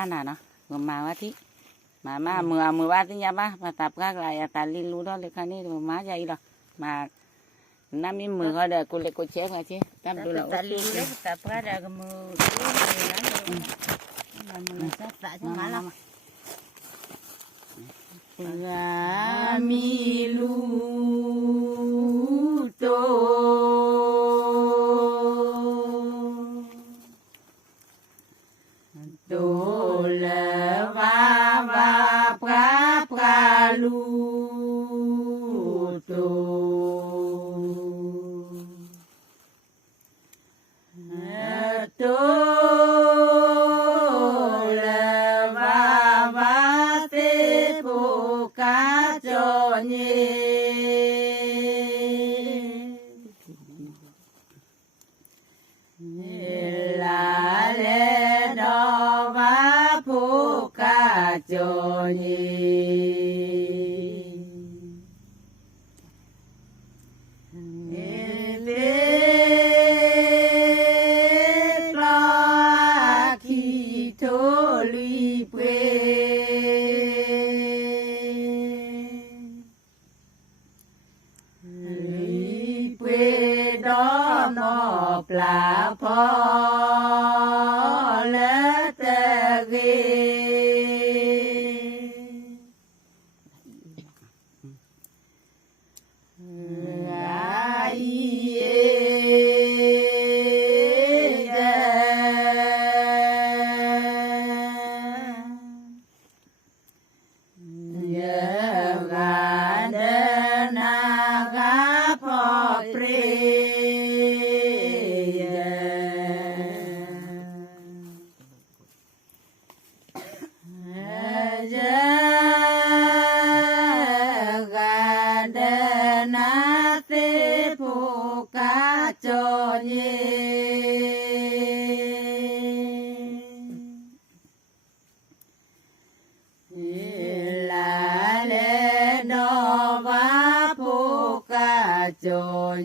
Ana no ngomawati mama muawati nya ba patapka lại tali lu đó lấy khani má dây đó mà năm mươi mười coi đời cô lấy cô chế mà chứ tam đôi là tali lấy patapka ra cái mưa mà mưa sát tại cho má lắm Ramilu to la va pra lu to cho đó nó là phò lẽ tê ghê cho là lẽ đó vá phụ ca cho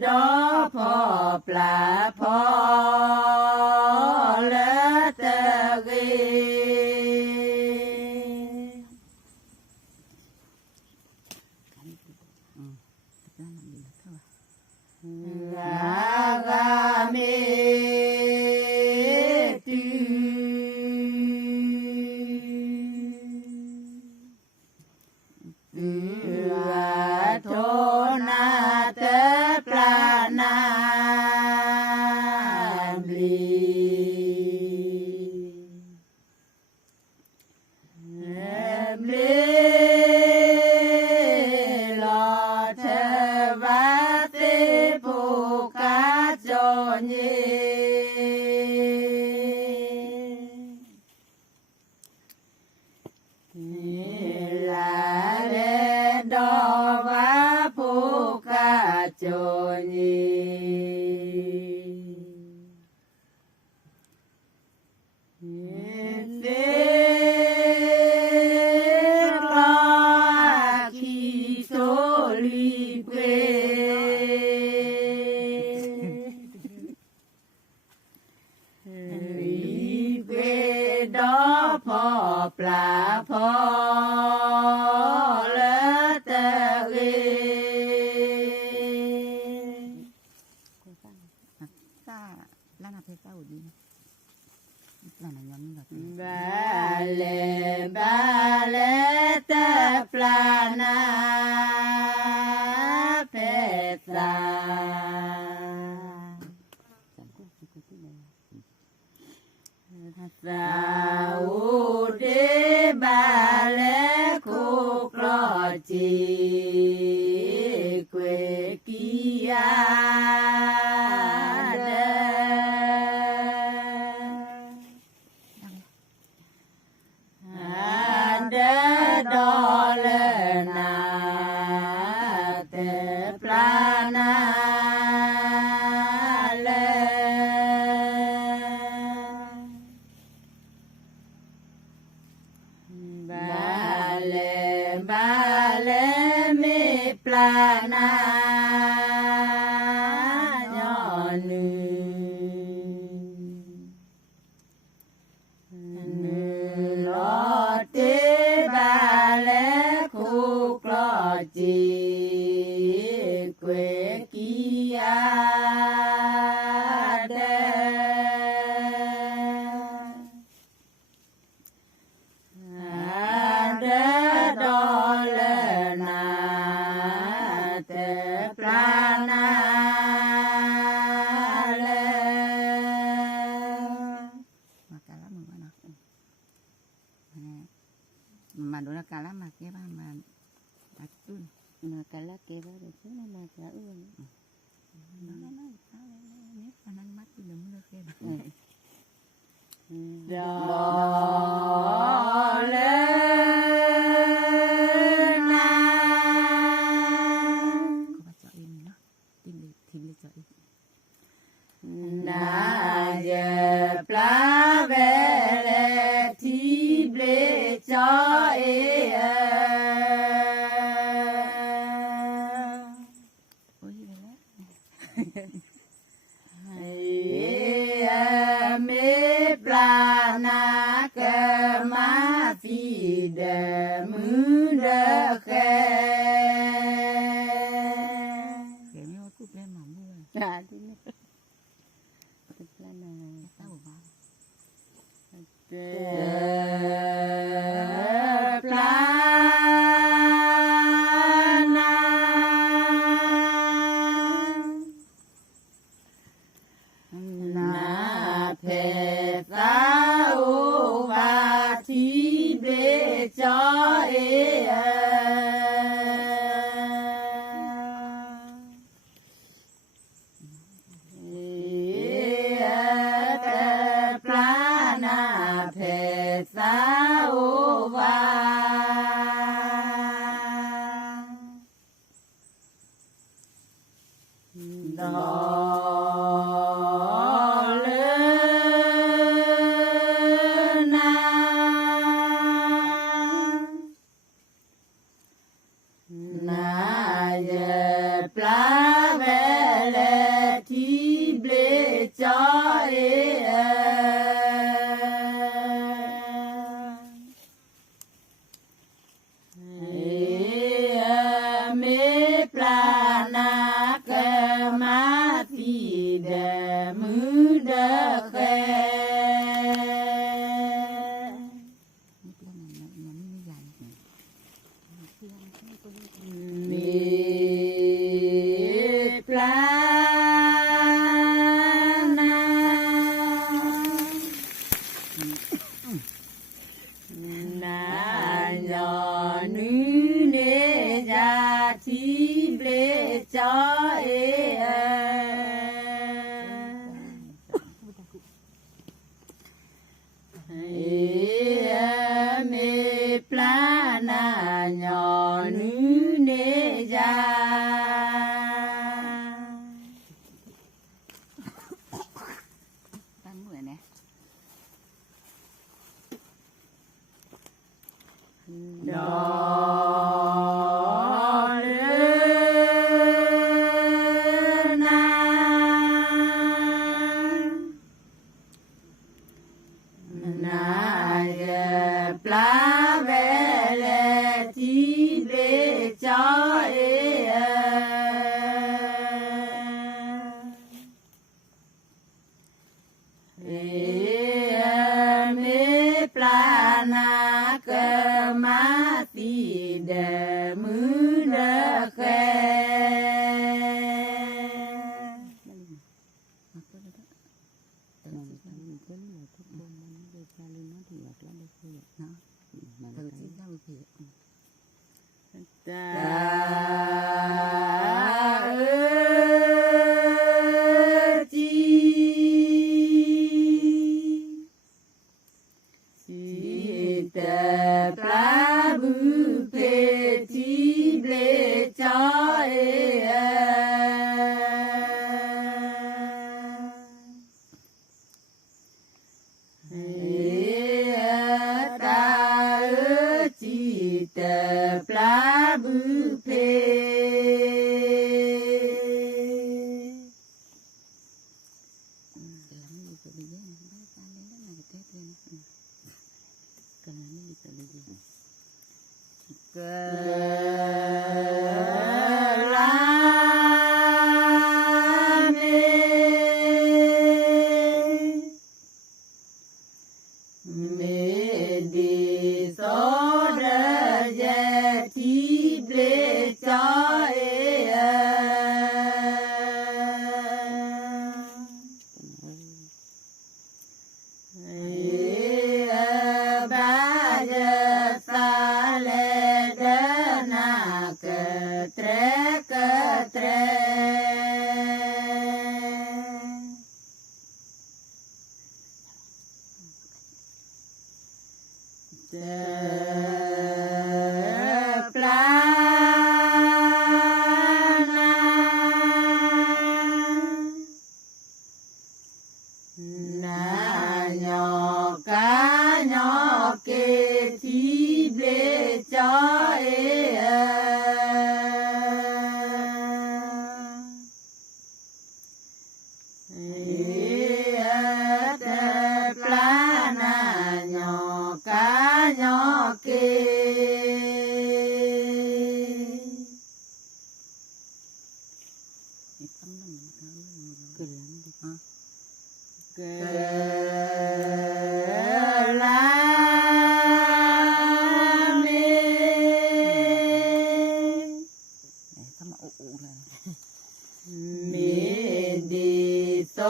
đó phò là phò lẽ tê ghê ga mê tu thô na tê pla na bli lo thê va tê phụ ca cho là lẽ đó vá phụ ca cho lo khi số ly quê đó phò là phò lẽ tê ghê ba lê tê pla na phê sa sa u đê ba lê khô clo chi quê kia đo lên na tê pla na กียาเดเดดอลนาเตปลานาเลมากาละมึงวะเนาะมาดูละกาละมาเก็บมาตัดตุ้นมาkala keba de sini maka uang. Mana ni panan mati dah mula keba. Dolena. Kau baca ini lah. Tinggi cakap. Na je plavele tible cakap. Plana ke mafi de muda ke. Kayaknya aku plan mamu. Nah, ini. Plana tahu bang. Plana. Na pe. Tao và thi bê cho plana pe tao và Plavele tible cakap. Me plana ke mati de muda ke. Plana na yo nu ne ja ti ble cho me plana yo nu ne ja Dolena ปลานาหยอกกาหยอกเกทีเบจอยปลานาหยอกกาหยอกเกลาเมเมดีโต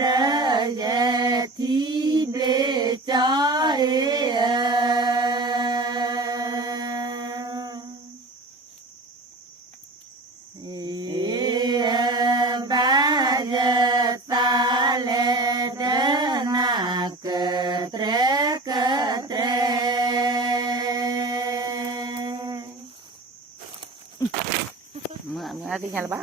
ระเยทีเบจอยบาจตาเลเดนาเกเตรเกเตรเมื่อที่ยันบ้า